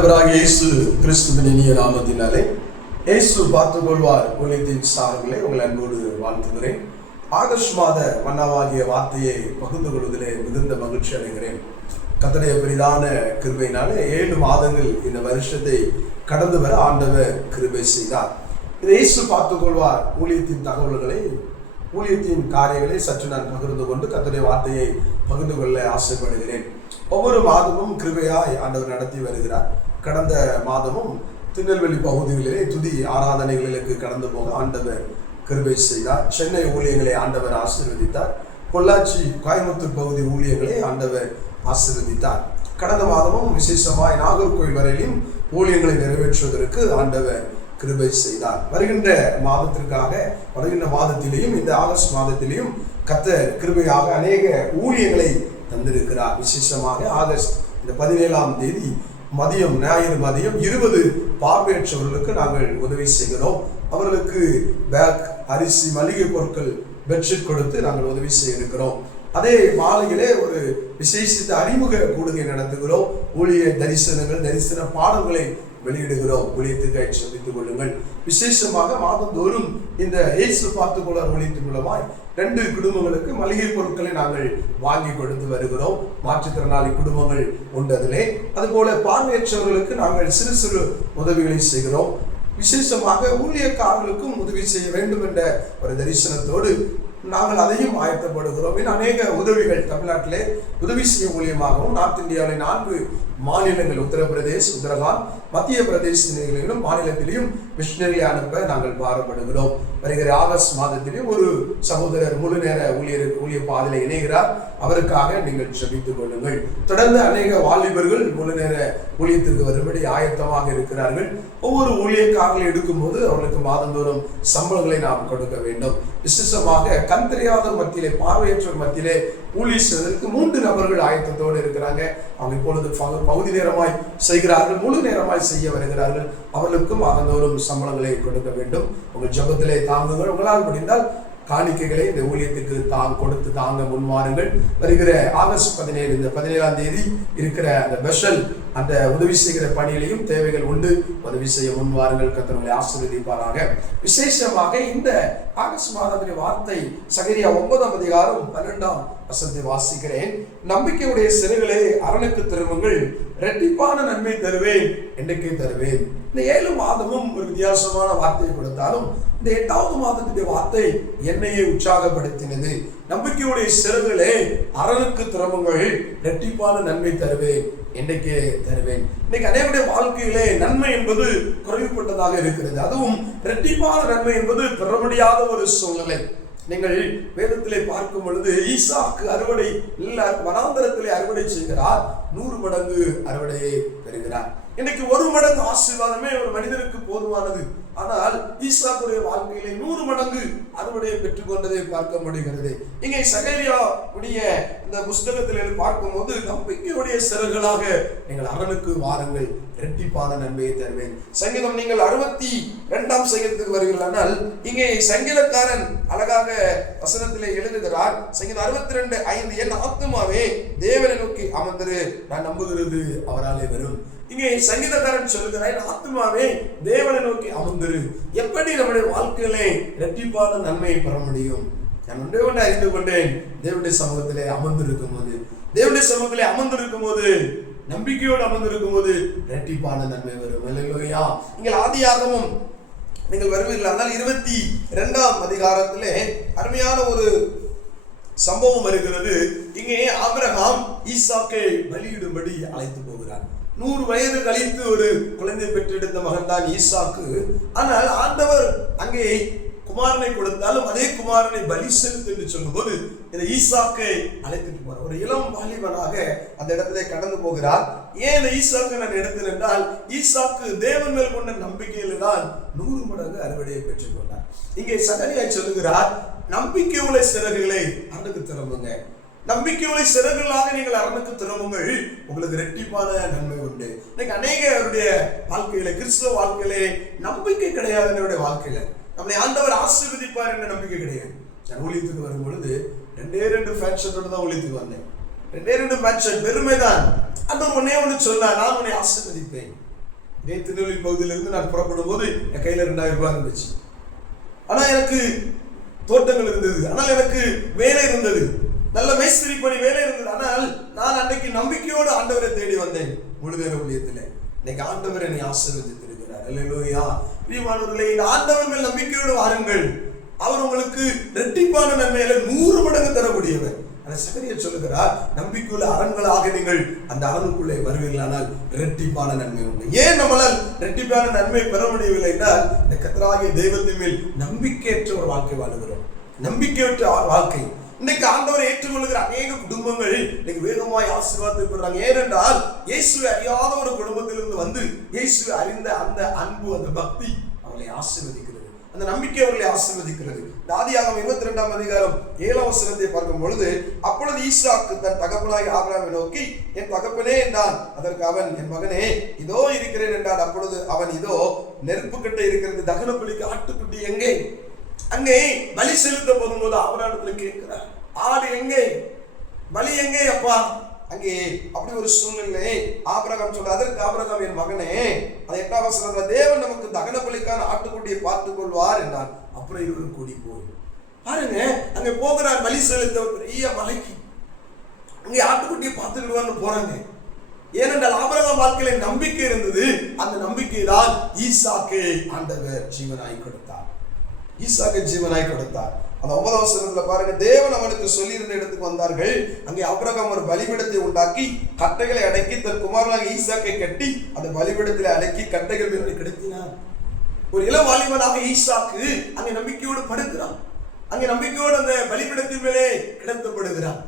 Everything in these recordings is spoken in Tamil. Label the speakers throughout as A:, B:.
A: ஆண்டவராக இயேசு கிறிஸ்துவின் இனிய நாமத்தினாலே இயேசு பார்த்துக் கொள்வார் உலகத்தின் சார்பிலே உங்களை அன்போடு வாழ்த்துகிறேன். ஆகஸ்ட் மாத மன்னாவாகிய வார்த்தையை பகிர்ந்து கொள்வதிலே மிகுந்த மகிழ்ச்சி அடைகிறேன். கத்தடைய பெரிதான கிருபையினாலே ஏழு மாதங்கள் இந்த வருஷத்தை கடந்து வர ஆண்டவர் கிருபை செய்தார். இது இயேசு பார்த்துக் கொள்வார் ஊழியத்தின் தகவல்களை ஊழியத்தின் காரியங்களை சற்று நான் பகிர்ந்து கொண்டு கத்தடைய வார்த்தையை பகிர்ந்து கொள்ள ஆசைப்படுகிறேன். ஒவ்வொரு மாதமும் கிருபையாய் ஆண்டவர் நடத்தி வருகிறார். கடந்த மாதமும் திருநெல்வேலி பகுதிகளிலே துதி ஆராதனைகளுக்கு கடந்து போக ஆண்டவர் கிருபை செய்தார். சென்னை ஊழியங்களை ஆண்டவர் ஆசீர்வதித்தார். பொள்ளாச்சி கோயம்புத்தூர் பகுதி ஊழியங்களை ஆண்டவர் ஆசீர்வதித்தார். கடந்த மாதமும் விசேஷமாய் நாகர்கோவில் வரையிலும் ஊழியங்களை நிறைவேற்றுவதற்கு ஆண்டவர் கிருபை செய்தார். வருகின்ற மாதத்திற்காக வருகின்ற மாதத்திலேயும் இந்த ஆகஸ்ட் மாதத்திலேயும் கத்த கிருபையாக அநேக ஊழியங்களை தந்திருக்கிறார். விசேஷமாக ஆகஸ்ட் இந்த பதினேழாம் தேதி மதியம் ஞாயிறு மதியம் இருபது பார்வையற்றவர்களுக்கு நாங்கள் உதவி செய்கிறோம். அவர்களுக்கு பேக் அரிசி மளிகை பொருட்கள் பெட்ஷீட் கொடுத்து நாங்கள் உதவி செய்ய இருக்கிறோம். அதே மாலையிலே ஒரு விசேஷித்த அறிமுக கூடுகை நடத்துகிறோம். ஊழிய தரிசனங்கள் தரிசன பாடல்களை வெளியிடுகிறோம். ஊழியத்துக்கு சந்தித்துக் கொள்ளுங்கள். விசேஷமாக மாதந்தோறும் இந்த ஏசு பார்த்து கொள்ளார் ஊழியத்தின் மூலமாய் ரெண்டு குடும்பங்களுக்கு மளிகை பொருட்களை நாங்கள் வாங்கி கொடுத்து வருகிறோம். மாற்றுத்திறனாளி குடும்பங்கள் உண்டதிலே அதுபோல பார்வையற்றவர்களுக்கு நாங்கள் சிறு சிறு உதவிகளை செய்கிறோம். விசேஷமாக ஊழியக்காரர்களுக்கும் உதவி செய்ய வேண்டும் என்ற ஒரு தரிசனத்தோடு நாங்கள் அதையும் ஆயத்தப்படுகிறோம். இன்னும் அநேக உதவிகள் தமிழ்நாட்டிலே உதவி செய்ய மூலியமாகவும் நார்த் இந்தியாவிலே நான்கு மாநிலங்கள் உத்தரப்பிரதேஷ் உத்தரகாண்ட் மத்திய பிரதேசங்களிலும் மாநிலத்திலையும் மிஷினரி அனுப்ப நாங்கள் பாரப்படுகிறோம் வருகிற ஆகஸ்ட் மாதத்திலே ஒரு சகோதரர் முழு நேர ஊழியர் ஊழிய பாதையில் இணைகிறார். அவருக்காக நீங்கள் ஜெபித்துக் கொள்ளுங்கள். தொடர்ந்து அநேக வாலிபர்கள் முழு நேர ஊழியத்திற்கு வரும்படி ஆயத்தமாக இருக்கிறார்கள். ஒவ்வொரு ஊழியக்காரர்களை எடுக்கும்போது அவர்களுக்கு மாதந்தோறும் சம்பளங்களை நாம் கொடுக்க வேண்டும். விசேஷமாக கண் தெரியாத மத்தியிலே பார்வையற்றவர் மத்தியிலே ஊழியர் செய்வதற்கு மூன்று நபர்கள் ஆயத்தத்தோடு இருக்கிறாங்க. அவங்க இப்பொழுது பகு- பகுதி நேரமாய் செய்கிறார்கள். முழு நேரமாய் செய்ய வருகிறார்கள். அவர்களுக்கும் மாதந்தோறும் சம்பளங்களை கொடுக்க வேண்டும். உங்கள் ஜபத்திலே தாங்குங்கள். உங்களால் முடிந்தால் காணிக்கைகளை இந்த ஊழியத்துக்கு தாங் கொடுத்து தாங்க முன்வாருங்கள் வருகிற ஆகஸ்ட் பதினேழு இந்த பதினேழாம் தேதி இருக்கிற அந்த பெஷல் அந்த உதவி செய்கிற பணியிலையும் தேவைகள் உண்டு. உதவி செய்ய முன்வாருங்கள் கத்தனங்களை ஆசீர்வதிப்பாராக. விசேஷமாக இந்த ஆகஸ்ட் மாதத்தின் வார்த்தை சகரியா ஒன்பதாம் அதிகாரம் பன்னெண்டாம் வசந்தி வாசிக்கிறேன். நம்பிக்கையுடைய சிறுகளே அரணுக்கு திரும்புங்கள். ரெட்டிப்பான நன்மை தருவேன். என்றைக்கே தருவேன். இந்த ஏழு மாதமும் ஒரு வித்தியாசமான வார்த்தையை கொடுத்தாலும் இந்த எட்டாவது மாதத்துடைய வார்த்தை என்னையே உற்சாகப்படுத்தினது. நம்பிக்கையுடைய சிறுகளே அரணுக்கு திறமுங்கள் இரட்டிப்பான நன்மை தருவேன் என்னைக்கே தருவேன். இன்னைக்கு அனைவருடைய வாழ்க்கையிலே நன்மை என்பது குறைவுபட்டதாக இருக்கிறது. அதுவும் இரட்டிப்பான நன்மை என்பது பெற முடியாத ஒரு சூழ்நிலை. நீங்கள் வேதத்திலே பார்க்கும் பொழுது ஈசாக்கு அறுவடை இல்ல வனாந்தரத்திலே அறுவடை செய்கிறார். நூறு மடங்கு அறுவடையை பெறுகிறார். இன்னைக்கு ஒரு மடங்கு ஆசீர்வாதமே ஒரு மனிதனுக்கு போதுமானது. ஆனால் ஈசாக்குடைய வாழ்க்கையிலே நூறு மடங்கு அறுவடையை பெற்றுக்கொண்டதை பார்க்க முடிகிறது. இங்கே சகரியா உடைய இந்த புஸ்தகத்தில் பார்க்கும்போது நம்பிக்கையுடைய சிறகுகளாக நீங்கள் அரணுக்கு வாருங்கள் இரட்டிப்பான நன்மையை தருவேன். சங்கீதம் நீங்கள் அறுபத்தி இரண்டாம் சங்கீதத்துக்கு வருகிறீர்களானால் இங்கே சங்கீதக்காரன் அழகாக வசனத்திலே எழுதுகிறார். சங்கீதம் அறுபத்தி ரெண்டு ஐந்து என் ஆத்மாவே தேவனை நோக்கி அமர்ந்தது நான் நம்புகிறது அவராலே வரும். இங்கே சங்கீதக்காரன் சொல்லுகிறாய் ஆத்மாவே தேவனை நோக்கி அமர்ந்துரு. எப்படி நம்முடைய வாழ்க்கையிலே இரட்டிப்பான நன்மையை பெற முடியும்? நான் ஒன்றே ஒன்று அறிந்து கொண்டேன். தேவனுடைய சமூகத்திலே அமர்ந்திருக்கும் போது தேவனுடைய சமூகத்திலே அமர்ந்திருக்கும் போது நம்பிக்கையோடு அமர்ந்திருக்கும் போது இரட்டிப்பான நன்மை வரும். இல்லையா நீங்கள் ஆதியாகவும் நீங்கள் வருவீர்கள். ஆனால் இருபத்தி இரண்டாம் அதிகாரத்திலே அருமையான ஒரு சம்பவம் வருகிறது. இங்கே ஆபிரகாம் ஈசாக்கை பலியிடும்படி அழைத்து போகிறார். நூறு வயது கழித்து ஒரு குழந்தை பெற்றெடுத்த மகன் தான் ஈசாக்கு. ஆனால் ஆண்டவர் அங்கே குமாரனை கொடுத்தாலும் அதே குமாரனை பலி செலுத்து என்று சொல்லும்போது இந்த ஈசாக்கை அழைத்துட்டு போறார். ஒரு இளம் வாலிபனாக அந்த இடத்திலே கடந்து போகிறார். ஏன் இந்த ஈசாக்கு நான் எடுத்தேன் என்றால் ஈசாக்கு தேவன் மேல் கொண்ட நம்பிக்கையில தான் நூறு மடங்கு அறுவடையை பெற்றுக்கொண்டார் இங்கே சகரியா சொல்லுகிறார் நம்பிக்கை உள்ள சிறகுகளை அன்றுக்கு திரும்புங்க நம்பிக்கையுள்ள சிறகுகளாக நீங்கள் அரணுக்கு திரும்புங்கள். உங்களுக்கு ரெட்டிப்பான நன்மை உண்டு. இன்னைக்கு அநேகருடைய வாழ்க்கையில கிறிஸ்துவ வாழ்க்கையிலே நம்பிக்கை கிடையாது என்னுடைய வாழ்க்கையில. நம்மளை ஆண்டவர் ஆசீர்வதிப்பார் என்ற நம்பிக்கை கிடையாது. நான் ஊழியத்துக்கு வரும் பொழுது ரெண்டே ரெண்டு ஃபேக்ஷனோட தான் ஊழியத்துக்கு வந்தேன். ரெண்டே ரெண்டு ஃபேக்ஷன் பெருமைதான் அந்த ஒன்னே ஒன்று சொன்னா நான் உன்னை ஆசீர்வதிப்பேன். இதே திருநெல்வேலி பகுதியிலிருந்து நான் புறப்படும் போது என் கையில் ரெண்டாயிரம் ரூபாய் இருந்துச்சு. ஆனால் எனக்கு தோட்டங்கள் இருந்தது. ஆனால் எனக்கு வேலை இருந்தது. நல்ல மேஸ்திரி பணி வேலை இருந்தது. ஆனால் நான் அன்னைக்கு நம்பிக்கையோடு ஆண்டவரை தேடி வந்தேன். முழுதேர ஊழியத்தில். இன்னைக்கு ஆண்டவர் என்னை ஆசீர்வதித்திருக்கிறார். அல்லேலூயா. பிரியமானவர்களே இந்த ஆண்டவர் மேல் நம்பிக்கையோடு வாருங்கள். அவர் உங்களுக்கு ரெட்டிப்பான நன்மையில நூறு மடங்கு தரக்கூடியவர். அந்த சகரிய சொல்லுகிறார் நம்பிக்கையுள்ள அரண்களாக நீங்கள் அந்த அரணுக்குள்ளே வருவீர்களானால் இரட்டிப்பான நன்மை உண்டு. ஏன் நம்மளால் இரட்டிப்பான நன்மை பெற முடியவில்லை என்றால் இந்த கத்தராகிய தெய்வத்தின் மேல் நம்பிக்கையற்ற ஒரு வாழ்க்கை வாழுகிறோம். நம்பிக்கையற்ற வாழ்க்கை. இன்னைக்கு ஆண்டவரை ஏற்றுக்கொள்கிற அநேக குடும்பங்கள் இன்னைக்கு வேகமாய் ஆசீர்வாதத்தை பெறாங்க ஏனென்றால் இயேசுவை அறியாத ஒரு குடும்பத்திலிருந்து வந்து இயேசுவை அறிந்த அந்த அன்பு அந்த பக்தி அவர்களை ஆசீர்வதிக்கிறது. அந்த நம்பிக்கை அவர்களை ஆசீர்வதிக்கிறது. தாதியாகம் இருபத்தி ரெண்டாம் அதிகாரம் ஏழாம் வசனத்தை பார்க்கும் பொழுது அப்பொழுது ஈசாக்கு தன் தகப்பனாய் ஆபராமை நோக்கி என் தகப்பனே என்றான். அதற்கு அவன் என் மகனே இதோ இருக்கிறேன் என்றான். அப்பொழுது அவன் இதோ நெருப்பு கட்ட இருக்கிறது தகன பலிக்கு ஆட்டுக்குட்டி எங்கே? அங்கே பலி செலுத்த போகும்போது ஆபராணத்துல கேட்கிறார் ஆடு எங்கே? பலி எங்கே அப்பா? அங்கே அப்படி ஒரு சூழ்நிலை. ஆபரகம் சொல்ற அதற்கு ஆபரகம் என் மகனே அது எட்டாம் வசனத்துல தேவன் நமக்கு தகன பலிக்கான ஆட்டுக்குட்டியை பார்த்துக் கொள்வார் என்றான். அப்புறம் இருவரும் கூடி போய் பாருங்க அங்க போகிறார் பலி செலுத்த ஒரு பெரிய மலைக்கு. அங்கே ஆட்டுக்குட்டியை பார்த்துக்கிடுவான்னு போறாங்க. ஏனென்றால் ஆபரகம் வாழ்க்கையில நம்பிக்கை இருந்தது. அந்த நம்பிக்கை தான் ஈசாக்கு ஆண்டவர் ஜீவனாய் கொடுத்தார். ஈசாக்கு ஜீவனாய் கொடுத்தார். அந்த ஒன்பதாம் வசனத்துல பாருங்க தேவன் அவனுக்கு சொல்லியிருந்த இடத்துக்கு வந்தார்கள். அங்கே அப்ரகம் ஒரு பலிபிடத்தை உண்டாக்கி கட்டைகளை அடக்கி தன் குமாரனாக ஈசாக்கை கட்டி அந்த பலிபிடத்தில் அடக்கி கட்டைகள் மேலே கிடைத்தினார். ஒரு இளம் வாலிபனாக ஈசாக்கு அங்கே நம்பிக்கையோடு படுக்கிறான். அங்கே நம்பிக்கையோடு அந்த பலிபிடத்தின் மேலே கிடத்தப்படுகிறான்.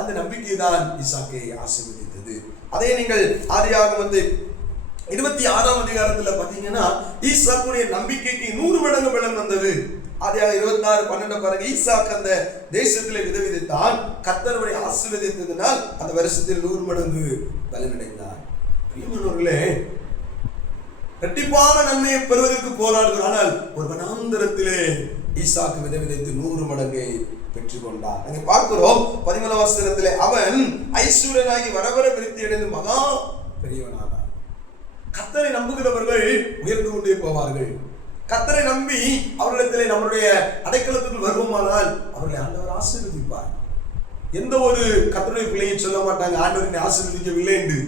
A: அந்த நம்பிக்கை தான் ஈசாக்கை ஆசீர்வதித்தது. அதே நீங்கள் ஆதியாகமத்தை இருபத்தி ஆறாம் அதிகாரத்துல பாத்தீங்கன்னா ஈசாக்குடைய நம்பிக்கைக்கு நூறு மடங்கு பலன் வந்தது. அதிகாரம் இருபத்தி ஆறு பன்னெண்டு பாருங்க. ஈசாக்கு அந்த தேசத்திலே விதவிதைத்தான் கத்தருடைய ஆசீர்வதித்ததினால் அந்த வருஷத்தில் நூறு மடங்கு பலனடைந்தார். பிரியமானவர்களே இரட்டிப்பான நன்மையை பெறுவதற்கு போராடுகிறார் ஆனால் ஒரு வனாந்தரத்திலே ஈசாக்கு விதவிதைத்து நூறு மடங்கை பெற்றுக்கொண்டார். அங்கே பார்க்கிறோம் பதிமூணாம் வசனத்திலே அவன் ஐஸ்வரியனாகி வரவர விருத்தி அடைந்து மகா பெரியவனாக கத்தரை நம்புகிறவர்கள் உயர்ந்து கொண்டே போவார்கள். கத்தரை நம்பி அவர்களிடத்திலே நம்முடைய அடைக்கலத்துக்குள் வருவோமானால் அவர்களை ஆண்டவர் ஆசீர்வதிப்பார். எந்த ஒரு கத்தருடைய பிள்ளையை சொல்ல மாட்டாங்க ஆண்டவர் என்னை ஆசீர்வதிக்கவில்லை என்று.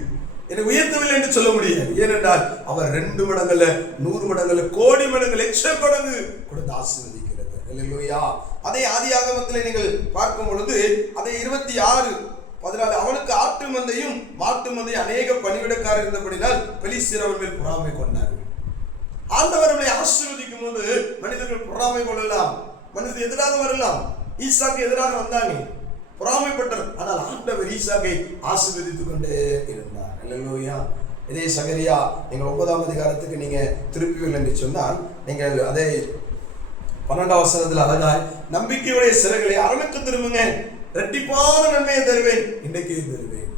A: என்னை உயர்த்தவில்லை என்று சொல்ல முடியாது. ஏனென்றால் அவர் ரெண்டு மடங்குல நூறு மடங்குல கோடி மடங்கு லட்ச மடங்கு கொடுத்து ஆசீர்வதிக்கிறது. அதை ஆதி ஆகமத்தில் நீங்கள் பார்க்கும் பொழுது அதை இருபத்தி ஆறு அதனால் அவனுக்கு ஆட்டு மந்தையும் மாட்டு மந்தையும் அநேக பணிவிடக்காரர் இருந்தபடினால் பெலிஸ்தீர் அவன் மேல் பொறாமை கொண்டார்கள். ஆண்டவர் அவனை ஆசீர்வதிக்கும் போது மனிதர்கள் பொறாமை கொள்ளலாம். மனிதர் எதிராக வரலாம். ஈசாக்கு எதிராக வந்தாங்க பொறாமைப்பட்டர். ஆனால் ஆண்டவர் ஈசாக்கை ஆசீர்வதித்துக் கொண்டே இருந்தார். அல்லேலூயா. இதே சகரியா நீங்கள் ஒன்பதாம் அதிகாரத்துக்கு நீங்கள் திருப்புவீர்கள் என்று சொன்னால் நீங்கள் அதே பன்னெண்டாம் வசனத்தில் அழகாய் நம்பிக்கையுடைய சிறகுகளை அரணுக்கு திரும்புங்க. இரட்டிப்பான நன்மையை தருவேன். இன்றைக்கே தருவேன்.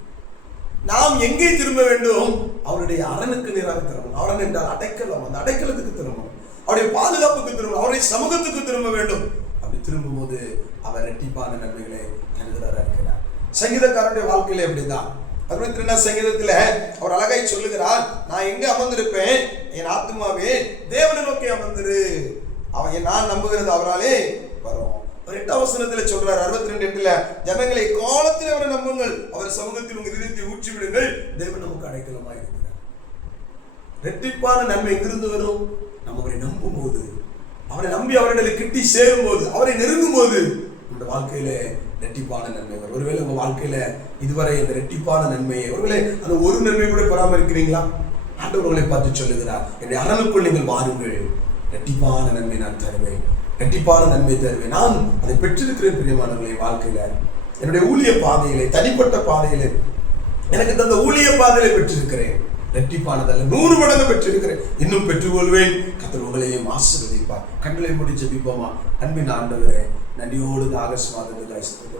A: நாம் எங்கே திரும்ப வேண்டும்? அவருடைய அரணுக்கு நேராக திரும்பணும் அரண் என்றால் அடைக்கலம். அந்த அடைக்கலத்துக்கு திரும்பணும் அவருடைய பாதுகாப்புக்கு திரும்பணும் அவருடைய சமூகத்துக்கு திரும்ப வேண்டும். அப்படி திரும்பும்போது அவர் இரட்டிப்பான நன்மைகளை தருகிறாரா இருக்கிறார். சங்கீதக்காரருடைய வாழ்க்கையில எப்படிதான் அறுபத்தி ரெண்டாம் சங்கீதத்துல அவர் அழகாய் சொல்லுகிறார் நான் எங்க அமர்ந்திருப்பேன்? என் ஆத்மாவே தேவனை நோக்கி அமர்ந்திரு. அவன் நான் நம்புகிறது அவராலே. எட்டாம் வசனத்துல சொல்றார் அறுபத்தி ரெண்டு எட்டுல ஜனங்களை காலத்தில் அவரை நம்புங்கள் அவர் சமூகத்தில் உங்க இதயத்தை ஊற்றி விடுங்கள் தேவன் நமக்கு அடைக்கலமாக இருக்கிறார். ரெட்டிப்பான நன்மை எங்கிருந்து வரும்? நம்ம அவரை நம்பும் போது அவரை நம்பி அவரிடத்தில் கிட்டி சேரும் போது அவரை நெருங்கும் போது நம்முடைய வாழ்க்கையில ரெட்டிப்பான நன்மை வரும். ஒருவேளை உங்க வாழ்க்கையில இதுவரை இந்த ரெட்டிப்பான நன்மையை ஒருவேளை அந்த ஒரு நன்மை கூட பராமரிக்கிறீங்களா? ஆண்டவர் உங்களை பார்த்து சொல்லுகிறார் என்னுடைய அரணுக்குள் நீங்கள் வாருங்கள் ரெட்டிப்பான நன்மை நான் தருவேன். ரெட்டிப்பான நன்மை தருவேன். நான் அதை பெற்றிருக்கிறேன் பிரியமானவர்களை வாழ்க்கையில. என்னுடைய ஊழிய பாதையிலே தனிப்பட்ட பாதையிலே எனக்கு தந்த ஊழிய பாதையிலே பெற்றிருக்கிறேன். ரெட்டிப்பானதல்ல நூறு மடங்கு பெற்றிருக்கிறேன். இன்னும் பெற்றுக்கொள்வேன். கத்தர் உங்களையும் ஆசீர்வதிப்பார். கண்களை மூடி ஜெபிப்போமா? அன்பின் ஆண்டவரே நன்றியோடு இந்த ஆகஸ்ட் மாதத்தில்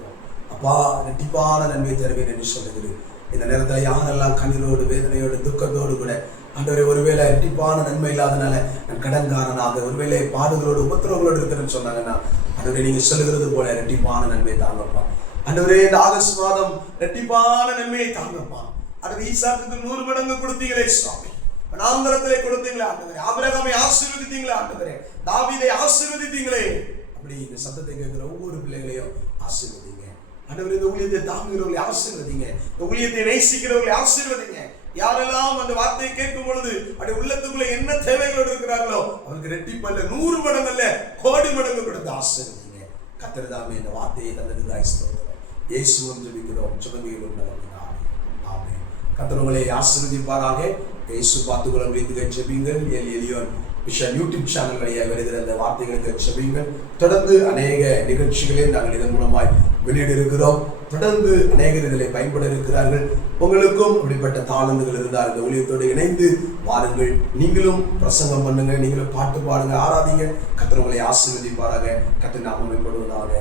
A: அப்பா ரெட்டிப்பான நன்மை தருவேன் என்று சொல்லுகிறேன். இந்த நேரத்தில் யாரெல்லாம் கண்ணீரோடு வேதனையோடு துக்கத்தோடு கூட ஆண்டவரே ஒருவேளை ரெட்டிப்பான நன்மை இல்லாதனால நான் கடன்காரனாக ஒருவேளை பாடுகளோடு உபத்திரவங்களோடு இருக்கிறேன்னு சொன்னாங்கன்னா ஆண்டவரே நீங்க சொல்லுகிறது போல ரெட்டிப்பான நன்மை தாங்கப்பா. ஆண்டவரே இந்த ஆகஸ்ட் மாதம் ரெட்டிப்பான நன்மையை தாங்கப்பா. ஆண்டவர் ஈசாக்கு நூறு மடங்கு கொடுத்தீங்களே சுவாமி. வனாந்தரத்திலே கொடுத்தீங்களே ஆண்டவரே. ஆபிரகாமை ஆசீர்வதித்தீங்களே ஆண்டவரே. தாவிதை ஆசீர்வதித்தீங்களே. அப்படி இந்த சத்தத்தை கேட்கிற ஒவ்வொரு பிள்ளைகளையும் ஆசீர்வதிங்க. ஆண்டவர் இந்த ஊழியத்தை தாங்குகிறவர்களை ஆசீர்வதிங்க. இந்த ஊழியத்தை நேசிக்கிறவர்களை ஆசீர்வதிங்க. யாரெல்லாம் அந்த வார்த்தையை கேட்கும் பொழுது அப்படி உள்ளத்துக்குள்ள என்ன தேவைகளோடு இருக்கிறார்களோ அவருக்கு ரெட்டிப்பல்ல நூறு மடங்கு அல்ல கோடி மடங்கு கொடுத்து ஆசீர்வதிங்க கத்திரதாமே இந்த வார்த்தையை தந்ததுக்காய் ஸ்தோத்திரம். இயேசு வந்து சுகமிகளும் சுதமிகள் ஆமென். கர்த்தர் உங்களை ஆசீர்வதிப்பாராக. இயேசு பார்த்துக்கொள்ள முடிந்து ஜெபிங்கள் El Elyon vision YouTube channel வழியாக வருகிற அந்த வார்த்தைகளுக்கு ஜெபிங்கள் தொடர்ந்து அநேக நிகழ்ச்சிகளை நாங்கள் இதன் மூலமாய் வெளியிட இருக்கிறோம் தொடர்ந்து அநேகர் இதில் பயன்பட இருக்கிறார்கள் உங்களுக்கும் அப்படிப்பட்ட தாளந்துகள் இருந்தால் இந்த ஊழியத்தோடு இணைந்து வாருங்கள். நீங்களும் பிரசங்கம் பண்ணுங்க நீங்களும் பாட்டு பாடுங்க ஆராதிங்க. கத்திரங்களை ஆசீர்வதிப்பாராக. கத்திர நாமம் மேம்படுவதாக